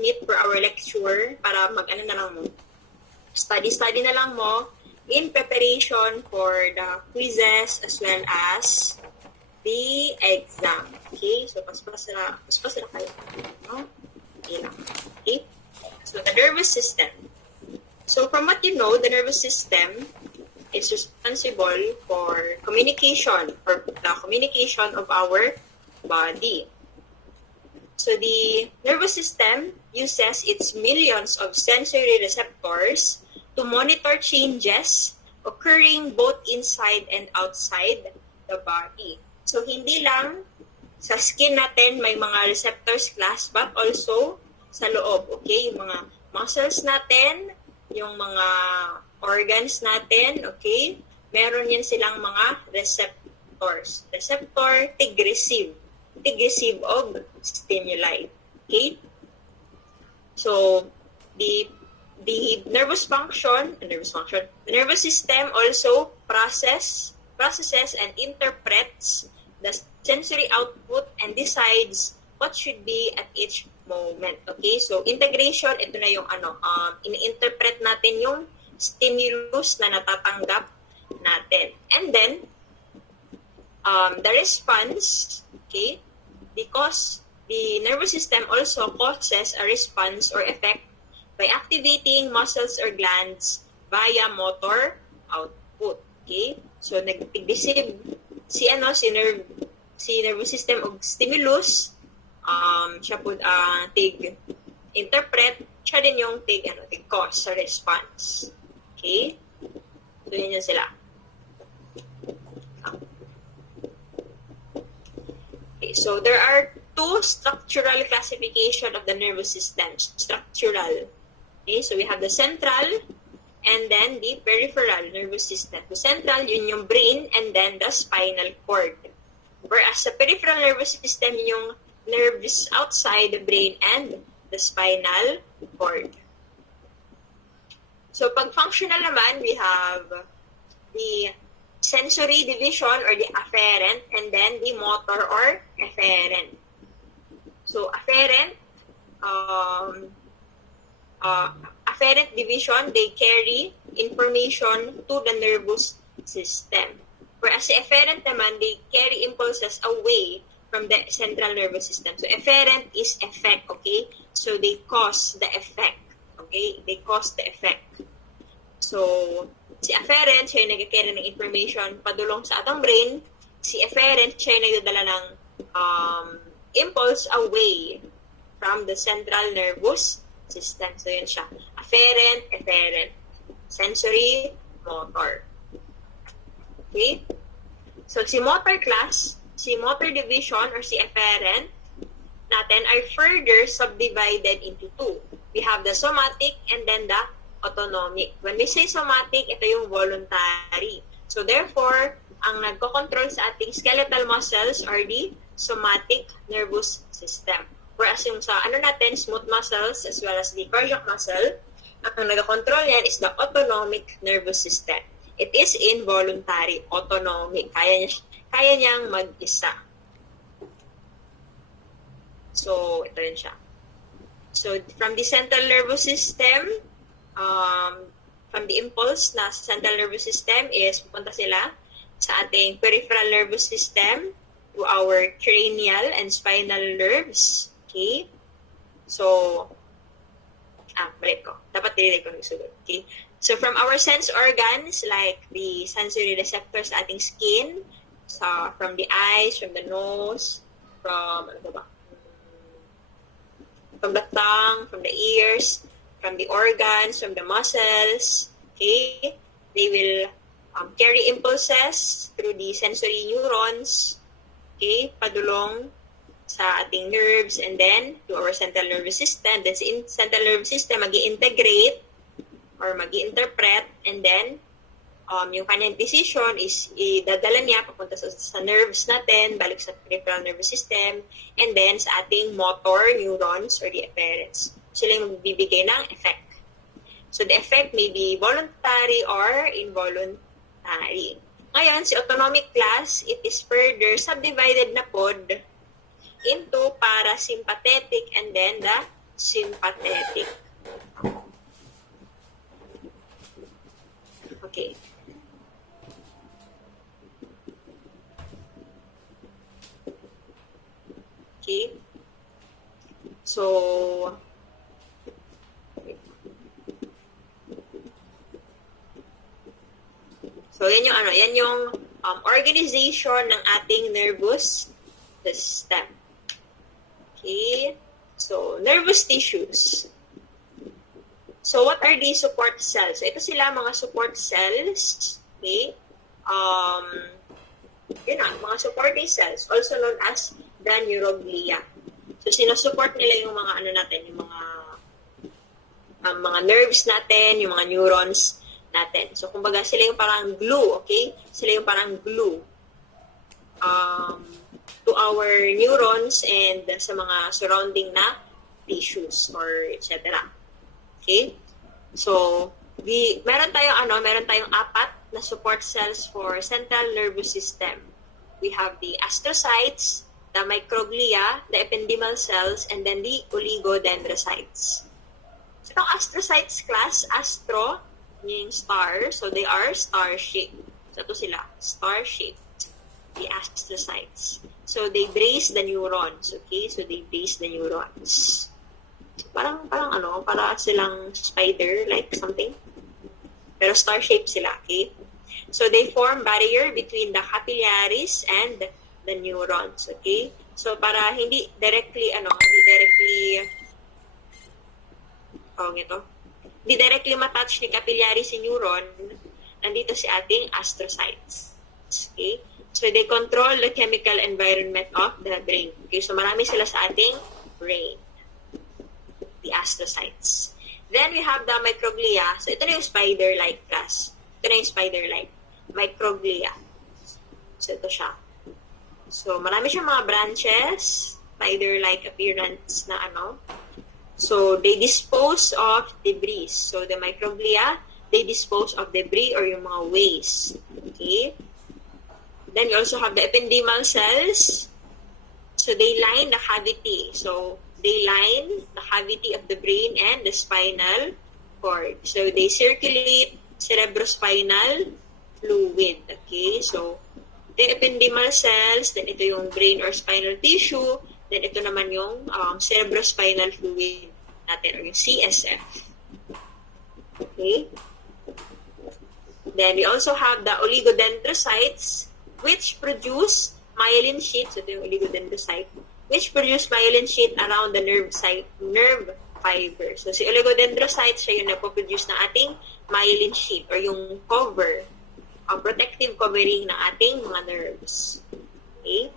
meet for our lecture para mag-ano na lang mo. Study na lang mo in preparation for the quizzes as well as the exam. Okay? So, paspas na kayo. No? Okay lang. Okay? So, the nervous system. So, from what you know, the nervous system is responsible for communication, for the communication of our body. So, the nervous system uses its millions of sensory receptors to monitor changes occurring both inside and outside the body. So, hindi lang sa skin natin may mga receptors class, but also sa loob, okay? Yung mga muscles natin, yung mga organs natin, okay? Meron yan silang mga receptors. Receptor, tig-receive. Tig-receive of stimuli. Okay? So, the nervous function, the nervous system also processes and interprets the sensory output and decides what should be at each moment. Okay? So, integration, ito na yung ini-interpret natin yung stimulus na natatanggap natin. And then, the response, okay? Because the nervous system also causes a response or effect by activating muscles or glands via motor output. Okay? So, nag-receive si nervous system og stimulus, siya po tig-interpret, siya din yung tig-cause sa response. Okay? So, yun sila. Okay, so there are two structural classification of the nervous system. Structural. Okay, so we have the central and then the peripheral nervous system. The central, yun yung brain and then the spinal cord. Whereas the peripheral nervous system, yun yung nerves outside the brain and the spinal cord. So pag functional naman, we have the sensory division or the afferent and then the motor or efferent. So afferent, afferent division, they carry information to the nervous system. Whereas the efferent naman, they carry impulses away from the central nervous system. So efferent is effect, okay? So they cause the effect, okay? They cause the effect. So si afferent, siya yung nag-carry ng information padulong sa atong brain. Si efferent, siya yung nagdadala ng impulse away from the central nervous system. So yun siya. Afferent, efferent. Sensory, motor. Okay? So si motor class, si motor division or si efferent natin are further subdivided into two. We have the somatic and then the autonomic. When we say somatic, ito yung voluntary. So therefore, ang nagko-control sa ating skeletal muscles are the somatic nervous system. Whereas yung sa natin, smooth muscles as well as the cardiac muscle, ang nagko-control yan is the autonomic nervous system. It is involuntary, autonomic. Kaya niyang mag-isa. So, ito rin siya. So, from the central nervous system, from the impulse na central nervous system is pupunta sila sa ating peripheral nervous system to our cranial and spinal nerves. Okay? So, balik ko. Dapat dililig ko ng sugot. Okay? So, from our sense organs, like the sensory receptors sa ating skin, from the eyes, from the nose, from the tongue, from the ears, from the organs, from the muscles, okay? They will carry impulses through the sensory neurons, okay? Padulong sa ating nerves and then to our central nervous system. Then sa central nervous system, mag-i-integrate or mag-i-interpret and then yung kanyang decision is idadala niya papunta sa nerves natin, balik sa peripheral nervous system, and then sa ating motor neurons or the efferents. Sila yung magbibigay ng effect. So the effect may be voluntary or involuntary. Ngayon, si autonomic class, it is further subdivided na pod into parasympathetic and then the sympathetic. Okay. Okay. So, yan yung organization ng ating nervous system. Okay? So, nervous tissues. So, what are these support cells? So, ito sila mga support cells. Okay? Mga supporting cells, also known as the neuroglia. So, sinusupport nila yung mga yung mga nerves natin, yung mga neurons natin. So, kumbaga, sila yung parang glue, okay? Sila yung parang glue to our neurons and sa mga surrounding na tissues or etc. Okay? So, meron tayong apat na support cells for central nervous system. We have the astrocytes, the microglia, the ependymal cells, and then the oligodendrocytes. So, itong astrocytes class, astro, yung star, so they are star-shaped. So, ito sila, star-shaped, the astrocytes. So, they brace the neurons, okay? So, they brace the neurons. So, parang para silang spider, like something. Pero star-shaped sila, okay? So, they form barrier between the capillaries and the neurons, okay? So, para hindi directly matouch ni capillary si neuron, nandito si ating astrocytes. Okay? So, they control the chemical environment of the brain. Okay? So, marami sila sa ating brain. The astrocytes. Then, we have the microglia. So, ito na yung spider-like class. Ito na yung spider-like. Microglia. So, ito siya. So, marami siyang mga branches, spider-like appearance na So, they dispose of debris. So, the microglia, they dispose of debris or yung mga waste. Okay? Then, you also have the ependymal cells. So, they line the cavity. So, they line the cavity of the brain and the spinal cord. So, they circulate cerebrospinal fluid. Okay? So, the ependymal cells, then ito yung brain or spinal tissue, then ito naman yung cerebrospinal fluid natin or yung CSF. Okay? Then we also have the oligodendrocytes which produce myelin sheath. So ito yung oligodendrocyte which produce myelin sheath around the nerve fiber. So si oligodendrocyte siya yung nagpo-produce ng ating myelin sheath or yung cover, protective covering ng ating mga nerves. Okay?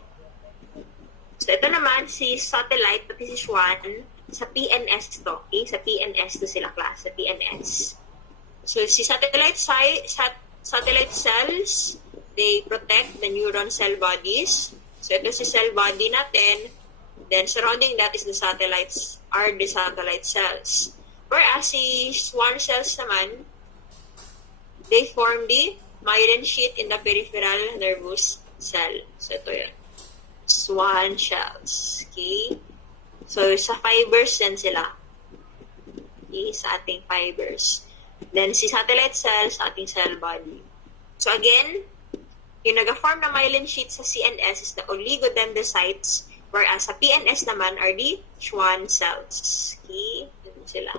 So, ito naman, si satellite, pati si Schwann, sa PNS to. Okay? Sa PNS to sila class, sa PNS. So, si satellite cells, they protect the neuron cell bodies. So, ito si cell body natin. Then, surrounding that is the satellites, are the satellite cells. Whereas, si Schwann cells naman, they form the myelin sheath in the peripheral nervous cell. So, ito yun. Schwann cells. Okay? So, sa fibers yan sila. Okay? Sa ating fibers. Then, si satellite cells sa ating cell body. So, again, yung nag-form na myelin sheath sa CNS is the oligodendrocytes, whereas sa PNS naman are the Schwann cells. Okay? Yun sila.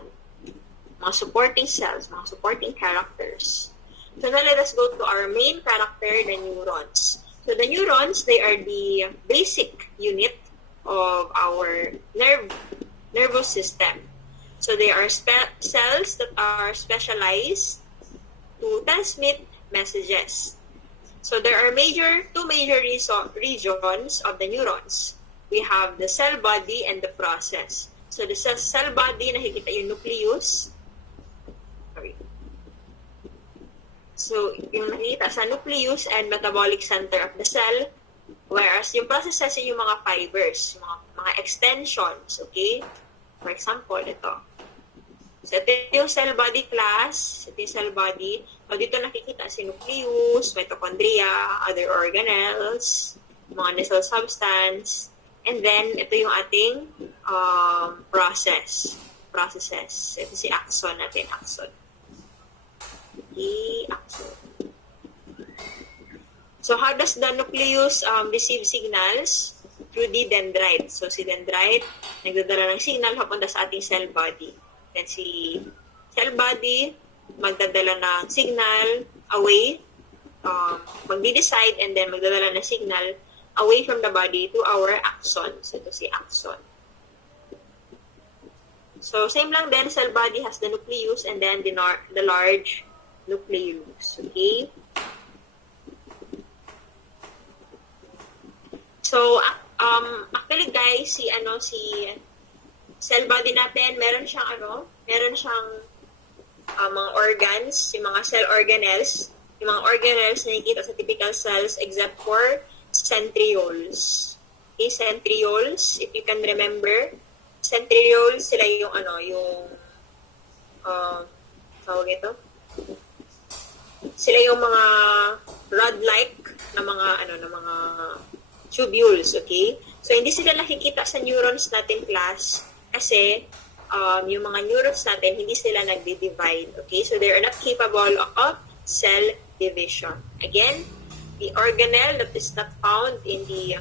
Mga supporting cells, mga supporting characters. So, now let us go to our main character, the neurons. So, the neurons, they are the basic unit of our nervous system. So, they are cells that are specialized to transmit messages. So, there are two major regions of the neurons. We have the cell body and the process. So, the cell body, nakikita yung nucleus. So, yung nakikita sa nucleus and metabolic center of the cell, whereas yung processes yung mga fibers, mga extensions, okay? For example, ito. So, ito yung cell body class, ito yung cell body. So, dito nakikita si nucleus, mitochondria, other organelles, mga nasal substance, And then, ito yung ating processes. Ito si axon natin, axon. Okay, axon. So, how does the nucleus receive signals? Through the dendrite. So, si dendrite, nagdadala ng signal papunta sa ating cell body. Then, si cell body, magdadala ng signal away, magdi-decide, and then magdadala ng signal away from the body to our axons. Ito si axon. So, same lang din, cell body has the nucleus and then the large nucleus. Okay? So, actually guys, si cell body natin, meron siyang mga organs, yung mga cell organelles, yung mga organelles na nakikita sa typical cells except for centrioles. Okay, centrioles, if you can remember, centrioles, sila yung tawag ito? Sila yung mga rod-like na mga tubules, okay? So, hindi sila nakikita sa neurons natin, class, kasi yung mga neurons natin, hindi sila nagdi-divide, okay? So, they are not capable of cell division. Again, the organelle that is not found in the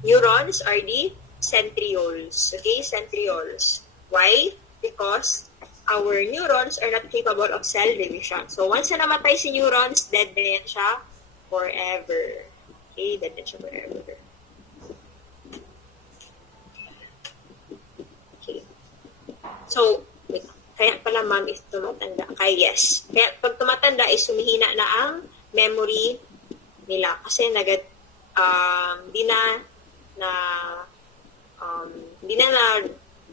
neurons are the centrioles, okay? Centrioles. Why? Because our neurons are not capable of cell division. So, once na namatay si neurons, dead na yan siya forever. Okay, dead na siya forever. Okay. So, kaya pala ma'am is tumatanda. Kaya yes. Kaya pag tumatanda is sumihina na ang memory nila. Kasi di na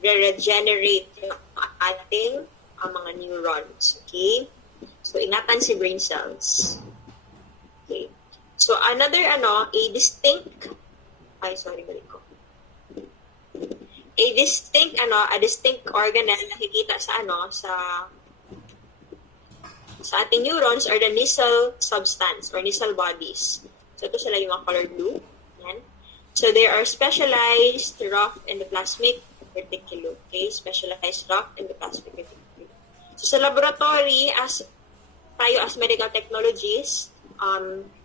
regenerate yung ating mga neurons. Okay? So, ingatan si brain cells. Okay. So, another, a distinct organelle na nakikita sa ating neurons are the nasal substance or nasal bodies. So, ito sila yung mga color blue. Yan. So, they are specialized rough endoplasmic reticulum. Okay? Specialized rough endoplasmic reticulum. So, sa laboratory, as medical technologists,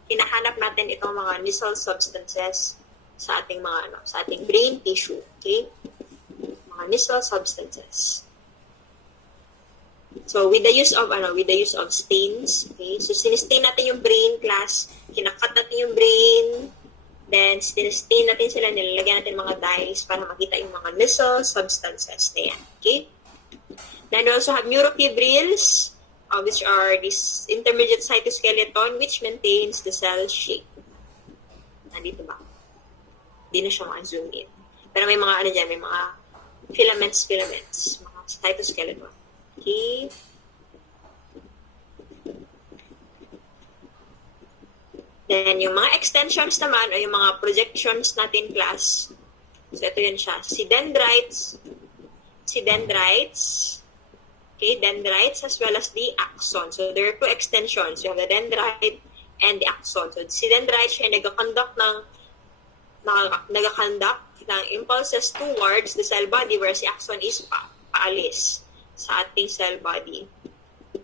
hinahanap natin itong mga nasal substances sa ating brain tissue, okay? Mga nasal substances. So with the use of stains, okay? So sinistain natin yung brain, class, kinakat natin yung brain, then sinistain natin sila, nilalagyan natin mga dyes para makita yung mga nasal substances na yan, okay? Then we also have neurofibrils, which are this intermediate cytoskeleton which maintains the cell shape. Nandito ba? Hindi na siya maka-zoom in. Pero may mga may mga filaments, mga cytoskeleton. Okay. Then, yung mga extensions naman, o yung mga projections natin, class. So, ito yun siya. Si dendrites, okay, dendrites as well as the axon. So, there are two extensions. You have the dendrite and the axon. So, si dendrite siya nag-conduct ng impulses towards the cell body, whereas si axon is paalis sa ating cell body.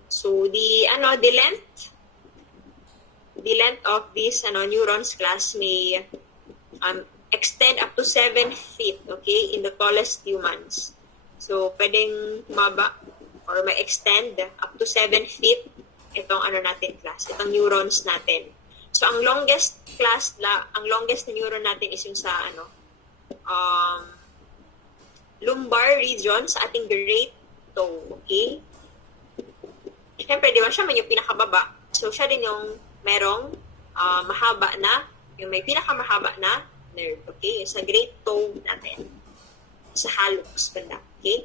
So, the length of these neurons, class, may extend up to 7 feet, okay, in the tallest humans. So, pwedeng maba or ma-extend up to 7 feet itong natin, class, itong neurons natin. So, ang longest na neuron natin is yung sa lumbar region sa ating great toe, okay? Siyempre, di ba siya man yung pinakababa? So, siya din yung merong may pinakamahaba na nerve, okay? Yung sa great toe natin. Sa hallux banda, okay?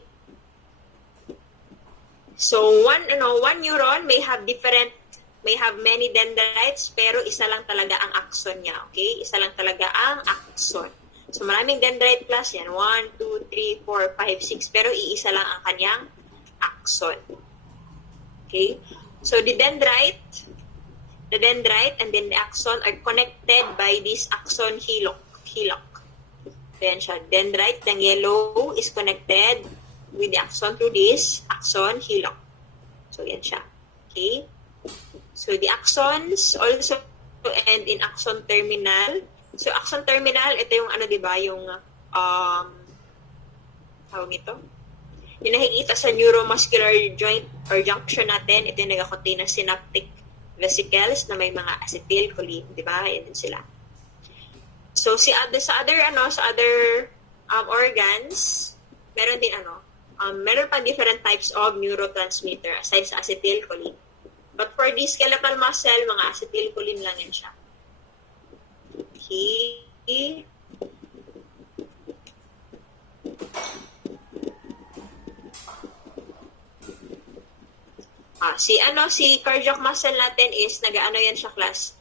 So, one neuron may have many dendrites, pero isa lang talaga ang axon niya, okay? Isa lang talaga ang axon. So, maraming dendrite class yan. 1, 2, 3, 4, 5, 6. Pero iisa lang ang kanyang axon. Okay? So, the dendrite and then the axon are connected by this axon hillock. Ayan siya. Dendrite ng yellow is connected with the axon through this axon hillock. So, yan siya. Okay? So, the axons also end in axon terminal. So, axon terminal, ito yung ano, di ba? Yung, tawag ito? Yung nakikita sa neuromuscular joint or junction natin, ito yung nag-contain ng synaptic vesicles na may mga acetylcholine, di ba? Yan din sila. So, sa other organs, meron din meron pa different types of neurotransmitter aside sa acetylcholine. But for the skeletal muscle, mga acetylcholine lang yan siya. Okay. Si cardiac muscle natin is yan siya class.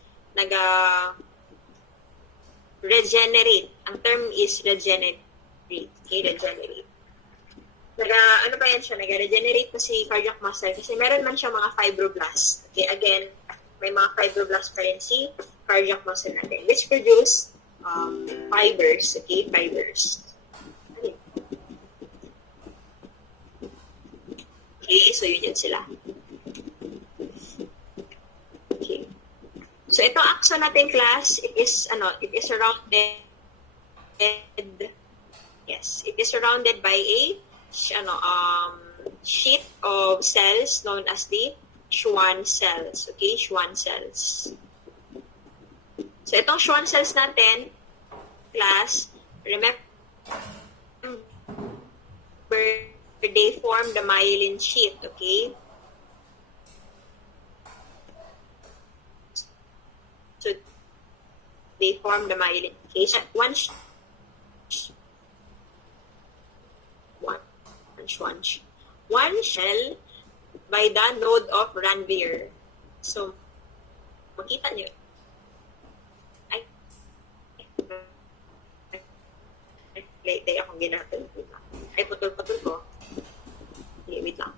Regenerate. Ang term is regenerate. Okay, regenerate. Yan siya? Regenerate pa si cardiac muscle kasi meron man siya mga fibroblasts. Okay, again, may mga fibroblasts pa rin si cardiac muscle natin which produce fibers. Okay, fibers. Okay, so yun sila. Okay. So itong axon natin class, it is surrounded by a sheet of cells known as the Schwann cells. Okay, Schwann cells. So itong Schwann cells natin class, remember they form the myelin sheath, okay? So they form the myelin. Okay, so one shell by the node of Ranvier. So makita niyo. Late akong ginatan. Ay, putol-putol ko. Okay, wait lang.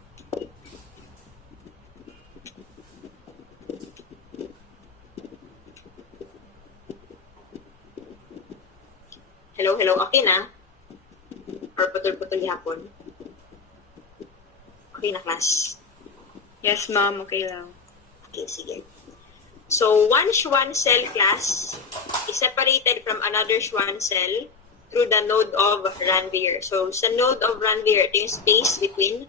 Hello, okay na? Or putol-putol hapon? Okay na, class? Yes, ma'am. Okay lang. Okay, sige. So, one Schwann cell class is separated from another Schwann cell through the node of Ranvier. So, sa node of Ranvier, ito yung space between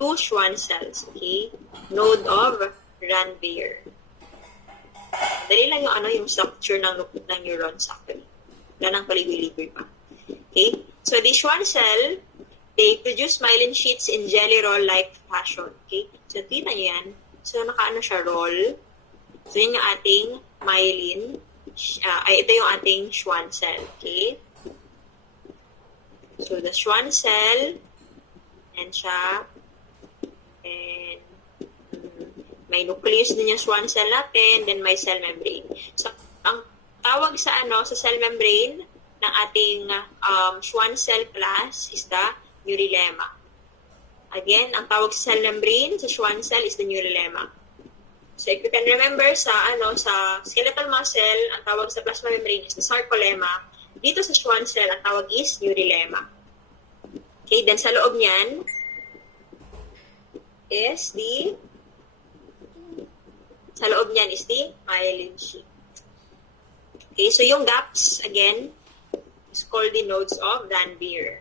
two Schwann cells. Okay? Node of Ranvier. Dali lang yung structure ng neurons actually. Wala nang paligoy-ligoy pa. Okay? So, the Schwann cell, they produce myelin sheets in jelly roll-like fashion. Okay? So, tina nyo yan. So, siya, roll. So, yun yung ating myelin. Ito yung ating Schwann cell. Okay? So, the Schwann cell, and siya, and may nucleus din yung Schwann cell natin, then may cell membrane. So, ang tawag sa cell membrane ng ating Schwann cell class is the neurilemma. Again, ang tawag sa cell membrane sa Schwann cell is the neurilemma. So, if you can remember sa skeletal muscle, ang tawag sa plasma membrane is the sarcolemma. Dito sa Schwann cell, ang tawag is neurilemma. Okay, then sa loob niyan is the myelin sheath. Okay, so yung gaps, again, is called the nodes of Ranvier.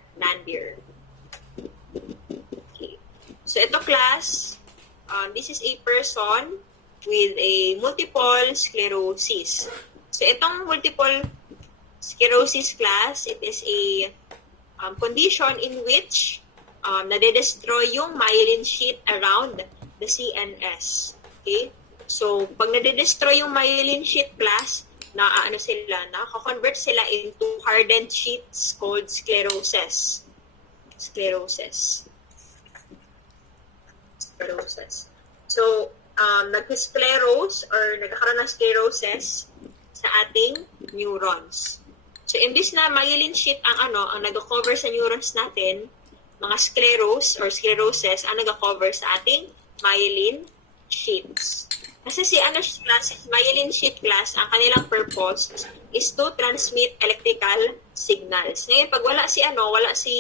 Okay. So, ito class, this is a person with a multiple sclerosis. So, itong multiple sclerosis class, it is a condition in which nade-destroy yung myelin sheath around the CNS. Okay? So, pag nade-destroy yung myelin sheath class, naka-convert sila into hardened sheaths called sclerosis. So, nag-sclerose or nagkakaroon ng sclerosis sa ating neurons. So, imbis na myelin sheath ang nag-cover sa neurons natin, mga sclerosis ang nag-cover sa ating myelin sheaths. Kasi si ano class, si myelin sheath class, ang kanilang purpose is to transmit electrical signals. Ngayon, pag wala si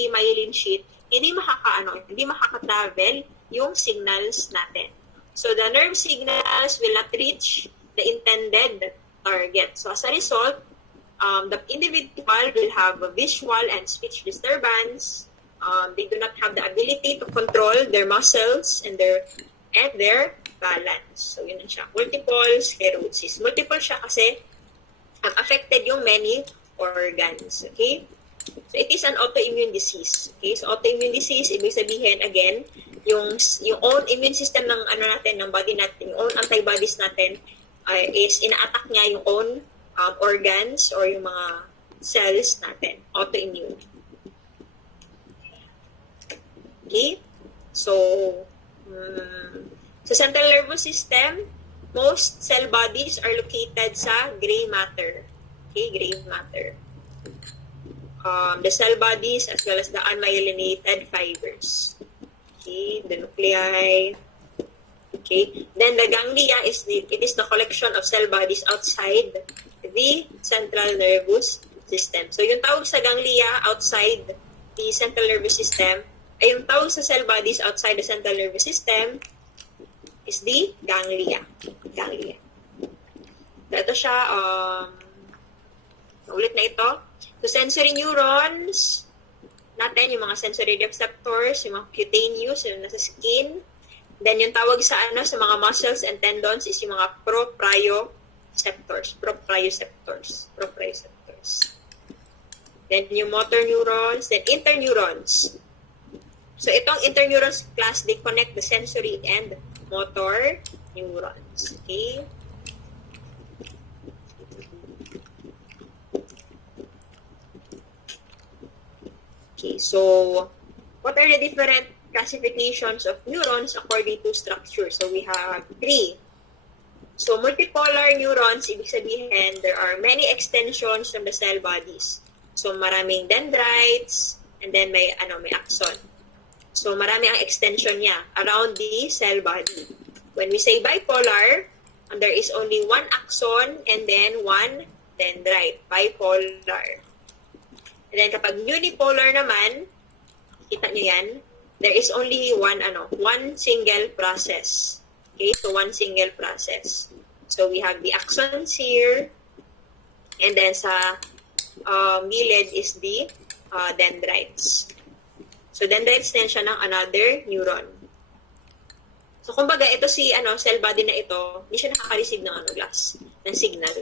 myelin sheath, hindi makaka-travel yung signals natin. So the nerve signals will not reach the intended target. So as a result, the individual will have a visual and speech disturbance. They do not have the ability to control their muscles and their balance. So, yun siya. Multiple sclerosis. Multiple siya kasi affected yung many organs. Okay? So, it is an autoimmune disease. Okay? So, autoimmune disease, ibig sabihin, again, yung own immune system ng ng body natin, yung own antibodies natin, is ina-attack niya yung own organs or yung mga cells natin. Autoimmune. Okay? So, sa central nervous system, most cell bodies are located sa gray matter. Okay, gray matter. The cell bodies as well as the unmyelinated fibers. Okay, the nuclei. Okay, then the ganglia is the collection of cell bodies outside the central nervous system. So yung tawag sa ganglia outside the central nervous system ay yung tawag sa cell bodies outside the central nervous system is the ganglia. Ganglia. Ito siya, ulit na ito. So, sensory neurons, natin, yung mga sensory receptors, yung mga cutaneous, yung nasa skin. Then, yung tawag sa sa mga muscles and tendons is yung mga proprioceptors. Then, yung motor neurons, then interneurons. So, itong interneurons class, they connect the sensory and motor neurons. Okay? Okay, so, what are the different classifications of neurons according to structure? So, we have 3. So, multipolar neurons, ibig sabihin, there are many extensions from the cell bodies. So, maraming dendrites, and then may axon. So, marami ang extension niya around the cell body. When we say bipolar, there is only one axon and then one dendrite. Bipolar. And then kapag unipolar naman, kita nyo yan, there is only one single process. Okay, so one single process. So, we have the axons here, and then sa gilid is the dendrites. So, dendrites din siya ng another neuron. So, kumbaga, ito cell body na ito, hindi siya nakaka-receive ng ng signal.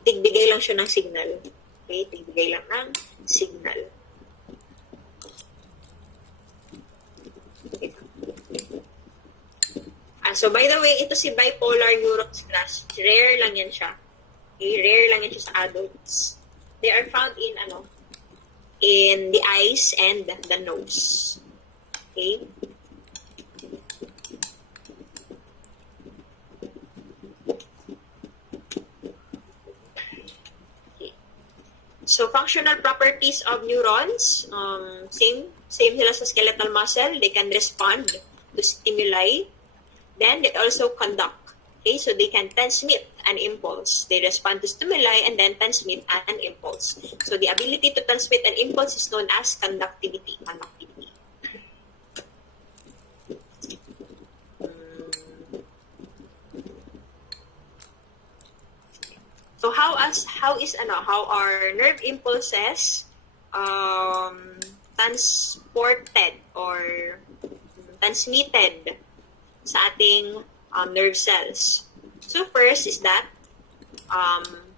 Tigbigay lang siya ng signal. Okay? Tigbigay lang ng signal. Okay. So, by the way, ito si bipolar neurons class. Rare lang yan siya. Okay? Rare lang yan siya sa adults. They are found in the eyes and the nose. Okay? So, functional properties of neurons, same sila sa skeletal muscle. They can respond to stimuli. Then, they also conduct. Okay, so they can transmit an impulse. They respond to stimuli and then transmit an impulse. So the ability to transmit an impulse is known as conductivity. So how are nerve impulses transported or transmitted sa ating nerve cells? So first is that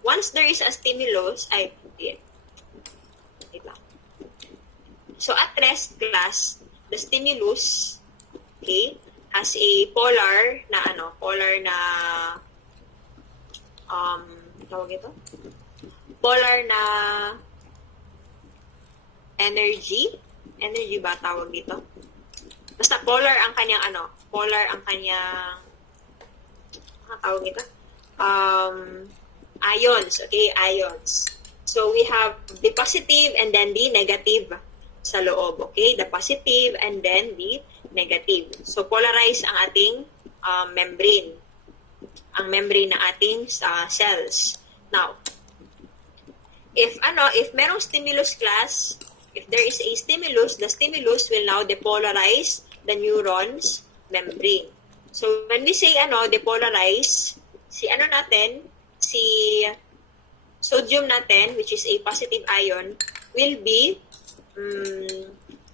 once there is a stimulus, so at rest class, the stimulus, okay, has a polar energy ba tawag dito? Basta polar ang kanyang tawag nito? Ions, okay, ions. So we have the positive and then the negative sa loob, okay? The positive and then the negative. So polarized ang ating membrane. ang membrane ng ating cells. Now, if merong stimulus class, if there is a stimulus, the stimulus will now depolarize the neuron's membrane. So when we say depolarize, si sodium natin, which is a positive ion, will be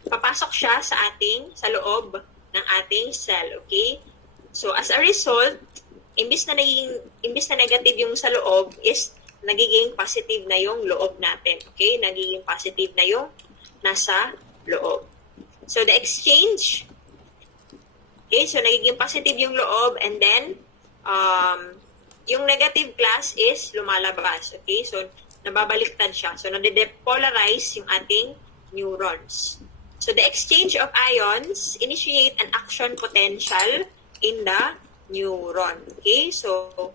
papasok siya sa loob ng ating cell, okay? So as a result, imbis na negative yung sa loob, is nagiging positive na yung loob natin, okay? Nagiging positive na yung nasa loob. So the exchange, okay, so nagiging positive yung loob, and then yung negative class is lumalabas, okay? So nababaliktad siya. So nade-depolarize yung ating neurons. So the exchange of ions initiate an action potential in the neuron. Okay? So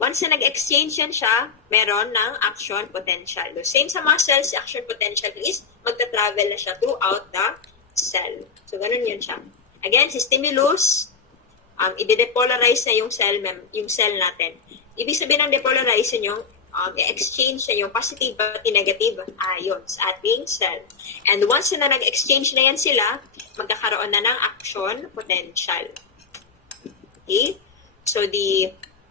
once na nag-exchange yan siya, meron ng action potential. So, same sa mga cells, the action potential is magta-travel na siya throughout the cell. So ganun yun siya. Again, si stimulus, i-depolarize na yung cell natin. Ibig sabihin ng depolarize yung i-exchange na yung positive at negative ions sa ating cell. And once na nag-exchange na yan sila, magkakaroon na ng action potential. Okay? So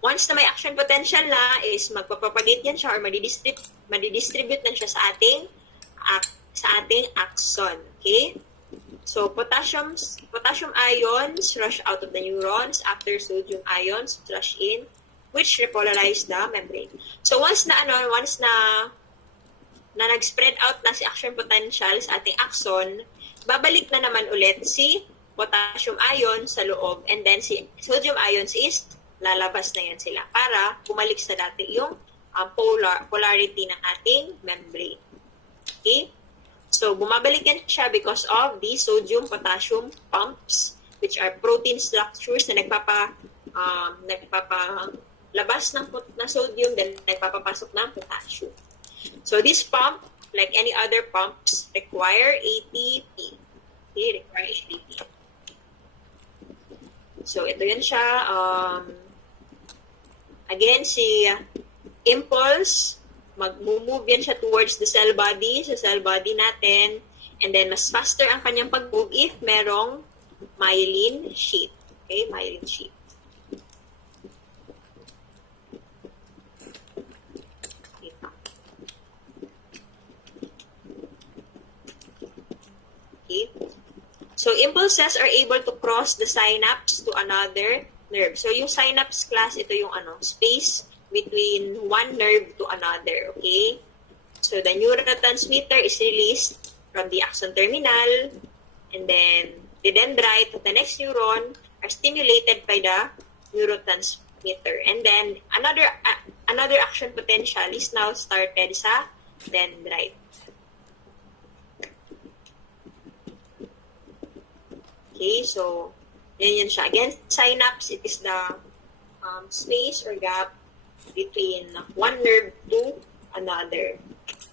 once na may action potential na is magpapropagate yan siya or madidistribute na siya sa ating axon. Okay? So potassium ions rush out of the neurons after sodium ions rush in, which repolarize the membrane. So once na nag-spread out na si action potential sa ating axon, babalik na naman ulit si potassium ion sa loob, and then si sodium ions is lalabas na yan sila para bumalik sa dati yung polarity ng ating membrane. Okay? So bumabalik yan siya because of the sodium-potassium pumps, which are protein structures na labas ng sodium, then nagpapapasok ng potassium. So this pump, like any other pumps, require ATP. Okay, require ATP. So ito yan siya. Again, si impulse, mag-move yan siya towards the cell body, sa cell body natin, and then mas faster ang kanyang pag-move if merong myelin sheath. Okay, myelin sheath. Okay. So, impulses are able to cross the synapse to another nerve. So, yung synapse class, ito yung space between one nerve to another. Okay? So, the neurotransmitter is released from the axon terminal, and then the dendrite of the next neuron are stimulated by the neurotransmitter. And then, another action potential is now started sa dendrite. Okay, so, yan siya. Again, synapse, it is the space or gap between one nerve to another.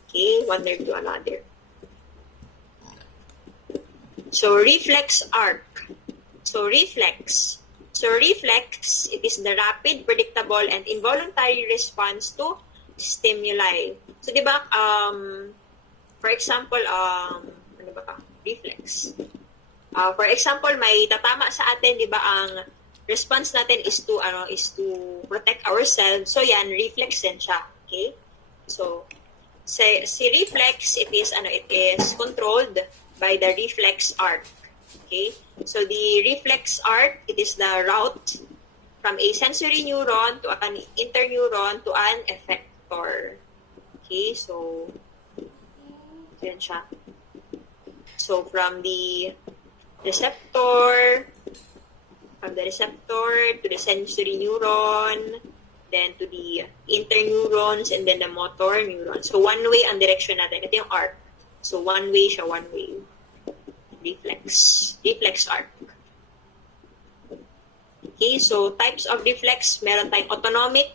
Okay, one nerve to another. So, reflex arc. So, reflex, it is the rapid, predictable, and involuntary response to stimuli. So, di ba, for example, reflex. For example, may tatama sa atin, 'di ba, ang response natin is to protect ourselves. So yan, reflex din siya, okay? So si reflex, it is controlled by the reflex arc. Okay? So the reflex arc, it is the route from a sensory neuron to an interneuron to an effector. Okay? So yan siya. So from the receptor to the sensory neuron, then to the interneurons, and then the motor neuron. So, one way ang direction natin. Ito yung arc. So, one way siya, one way. Reflex arc. Okay, so types of reflex, meron tayong autonomic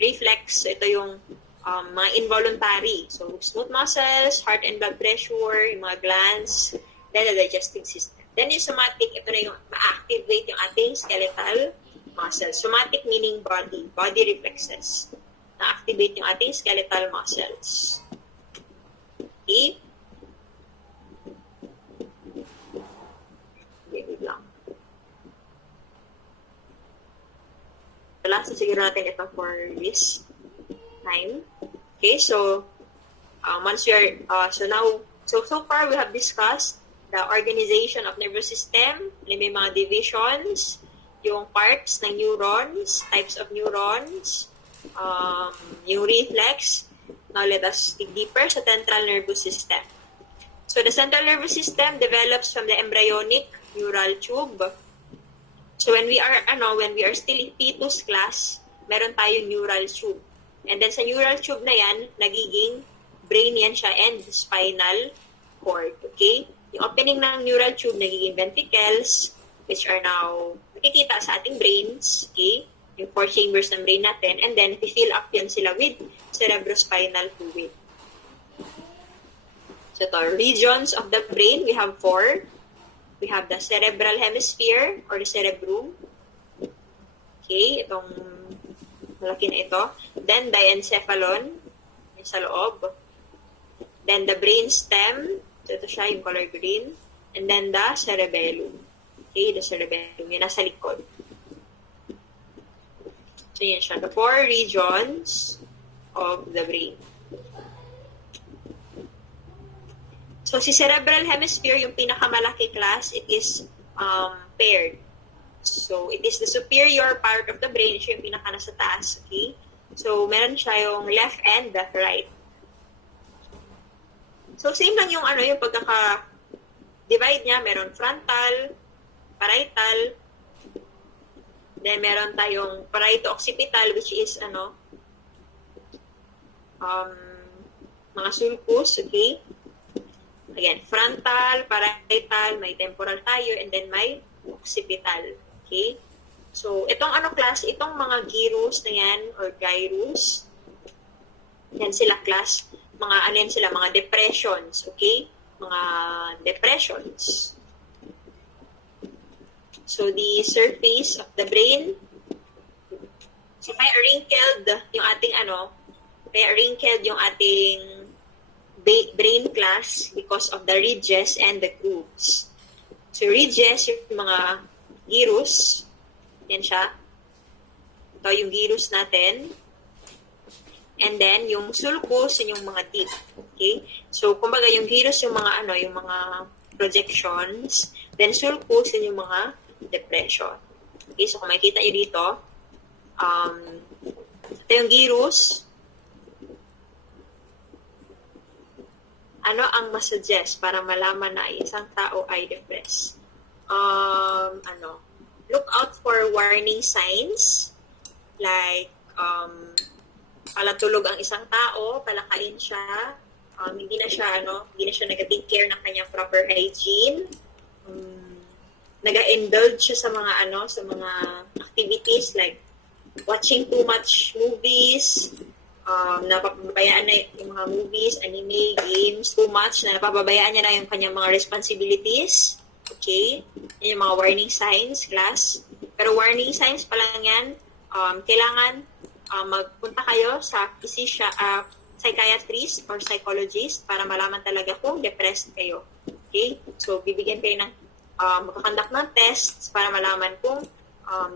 reflex. Ito yung mga involuntary. So, smooth muscles, heart and blood pressure, yung mga glands, then the digestive system. Then yung somatic, ito na yung ma-activate yung ating skeletal muscles. Somatic meaning body reflexes. Na-activate yung ating skeletal muscles. Okay? Okay, wait lang. Last, siguro natin ito for this time. Okay, so once you're, so far we have discussed the organization of nervous system, may mga divisions, yung parts ng neurons, types of neurons, yung reflex. Now let us dig deeper sa central nervous system. So the central nervous system develops from the embryonic neural tube. So when we are still in fetus class, meron tayong neural tube. And then sa neural tube na yan, nagiging brain yan siya and spinal cord. Okay? Yung opening ng neural tube, nagiging ventricles, which are now nakikita sa ating brains. Okay? Yung 4 chambers ng brain natin. And then, fill up yan sila with cerebrospinal fluid. So ito, regions of the brain, we have 4. We have the cerebral hemisphere or the cerebrum. Okay, itong malaki na ito. Then, diencephalon, yung sa loob. Then, the brain stem. So, ito siya, yung color green. And then, the cerebellum. Okay, the cerebellum. Yung nasa likod. So, yun siya. The 4 regions of the brain. So, si cerebral hemisphere, yung pinakamalaki class, it is paired. So, it is the superior part of the brain. Siya yung pinaka nasa taas. Okay? So, meron siya yung left and the right. So, same lang yung yung pagkaka-divide niya. Meron frontal, parietal, then meron tayong parieto-occipital, which is, mga sulcus, okay? Again, frontal, parietal, may temporal tayo, and then may occipital, okay? So, itong class, itong mga gyrus na yan, or gyrus, yan sila class, mga sila, mga depressions, okay? Mga depressions. So, the surface of the brain, so kaya wrinkled yung ating kaya wrinkled yung ating brain class because of the ridges and the grooves. So, ridges, yung mga gyrus, yan siya. Ito yung gyrus natin. And then, yung sulcus, yun yung mga teeth. Okay? So, kumbaga, yung gyrus, yung mga yung mga projections. Then, sulcus, yun yung mga depression. Okay? So, kung makikita nyo dito, ito yung gyrus. Ano ang masuggest para malaman na isang tao ay depressed? Look out for warning signs like palatulog ang isang tao, palakain siya, hindi na siya nag-take care ng kanyang proper hygiene, nag-indulge siya sa mga sa mga activities like watching too much movies, napapabayaan na yung mga movies, anime, games, too much, na napapabayaan niya na yung kanyang mga responsibilities. Okay? Yan yung mga warning signs, class. Pero warning signs pa lang yan, kailangan magpunta kayo sa psychiatrist or psychologist para malaman talaga kung depressed kayo. Okay? So, bibigyan kayo ng magkakandak ng tests para malaman kung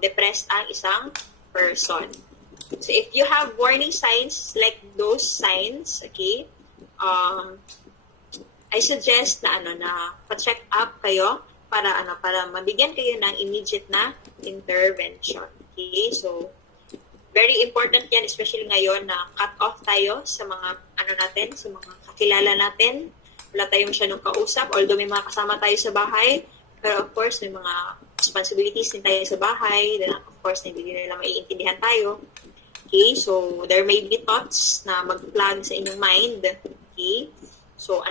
depressed ang isang person. So, if you have warning signs like those signs, okay, I suggest na pa-check up kayo para mabigyan kayo ng immediate na intervention. Okay? So, very important yan, especially ngayon na cut off tayo sa mga natin, sa mga kakilala natin. Wala tayong masyadong kausap, although may mga kasama tayo sa bahay, pero of course, may mga responsibilities din tayo sa bahay, then of course, hindi nila maiintindihan tayo. Okay, so there may be thoughts na mag-plug sa inyong mind. Okay, so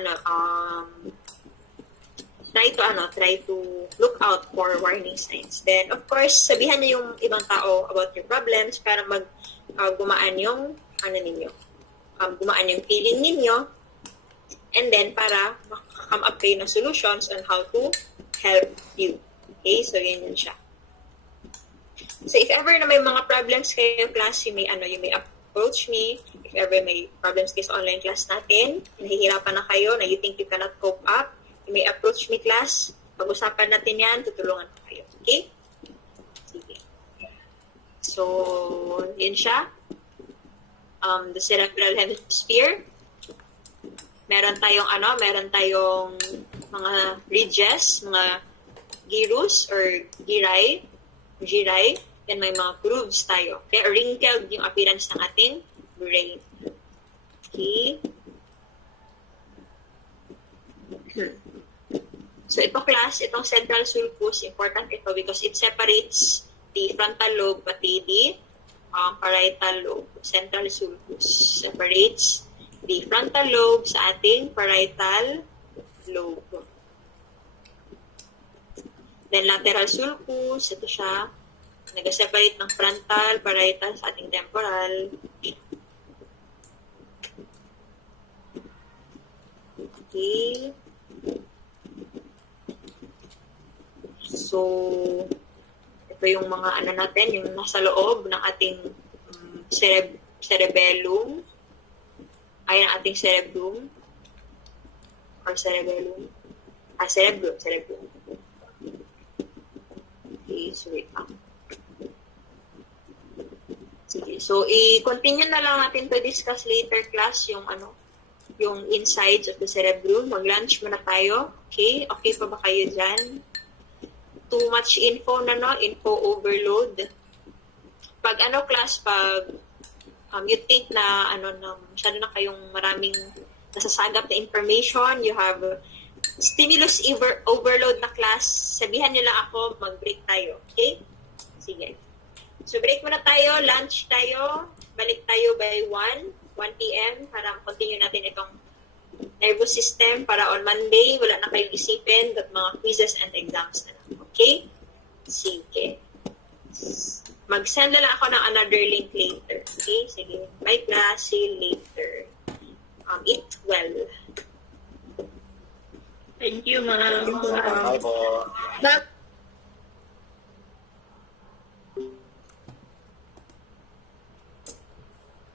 try to look out for warning signs. Then of course, sabihan niyo yung ibang tao about your problems para gumaan yung gumaan yung feeling ninyo, and then para come up kayo ng solutions on how to help you. Okay, so yun siya. So if ever na may mga problems kayo class, you may approach me. If ever may problems kayo sa online class natin, nahihirapan na kayo, na you think you cannot cope up, you may approach me class. Pag-usapan natin yan, tutulungan ko kayo. Okay? Sige. So, yun siya. The cerebral hemisphere. Meron tayong mga ridges, mga gyrus or gyri. Then may mga grooves tayo. Kaya wrinkled yung appearance ng ating brain. Okay. So ito class, itong central sulcus, important ito because it separates the frontal lobe pati the parietal lobe. Central sulcus separates the frontal lobe sa ating parietal lobe. Then lateral sulcus, ito siya, nag-separate ng frontal, parietal sa ating temporal. Okay. So, ito yung mga natin, yung nasa loob ng ating cerebellum. Ay, ang ating cerebrum. Or cerebellum. Cerebrum. Okay, so wait lang. Sige, so i-continue na lang natin to discuss later class yung yung insides of the cerebrum. Mag-lunch muna tayo. Okay? Okay pa ba kayo dyan? Too much info info overload. Pag class, pag you think na masyado na kayong maraming nasasagap na information, you have stimulus overload na class, sabihan nyo lang ako, mag-break tayo. Okay? Sige. So break muna tayo, lunch tayo, balik tayo by 1 p.m. para continue natin itong nervous system para on Monday, wala na kayong isipin at mga quizzes and exams na lang. Okay? Sige. Mag-send na lang ako ng another link later. Okay? Sige. Bye class. See you later. Eat well. Thank you, ma'am. Bye po. Bye.